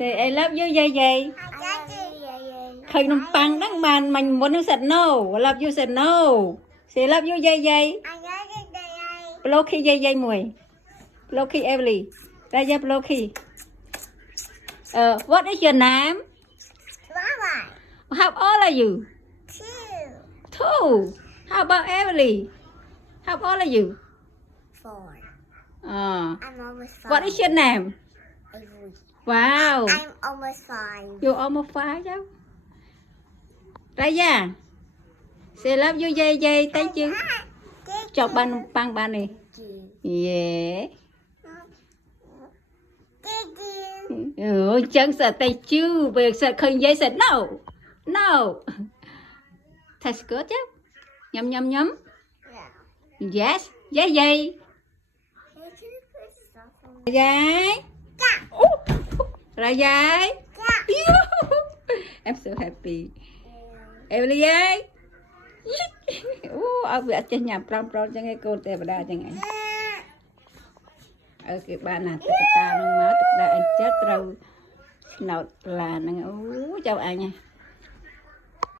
Say I love you dây dây. Khơi nông băng đắng bàn mình muốn nó said no. I love you said no. Say I love you dây dây. Blocky dây dây mùi. Blocky Emily. Ra ra Blocky. What is your name? How old are you? 2. How about Emily? How old are you? 4. Uh, I'm almost 5. what is your name? Avery. Wow. I'm almost 5. You're almost 5 chứ. Ra say love you dây dây. Thank you. Chọc băng này. Yeah. Chân sợ thank you. Việc sợ khơi dây sợ no. No. That's good chứ. Nhâm nhâm nhâm. Yes. Dây dây. Dây. Ra dây. I'm so happy. Emily ơi. Ở việc cho nhà prom chẳng nghe cô tè bà đa chẳng nghe. Ở cái bạn nào tự ta nó má tự ra anh chết rồi. Nào là nó chào anh nha.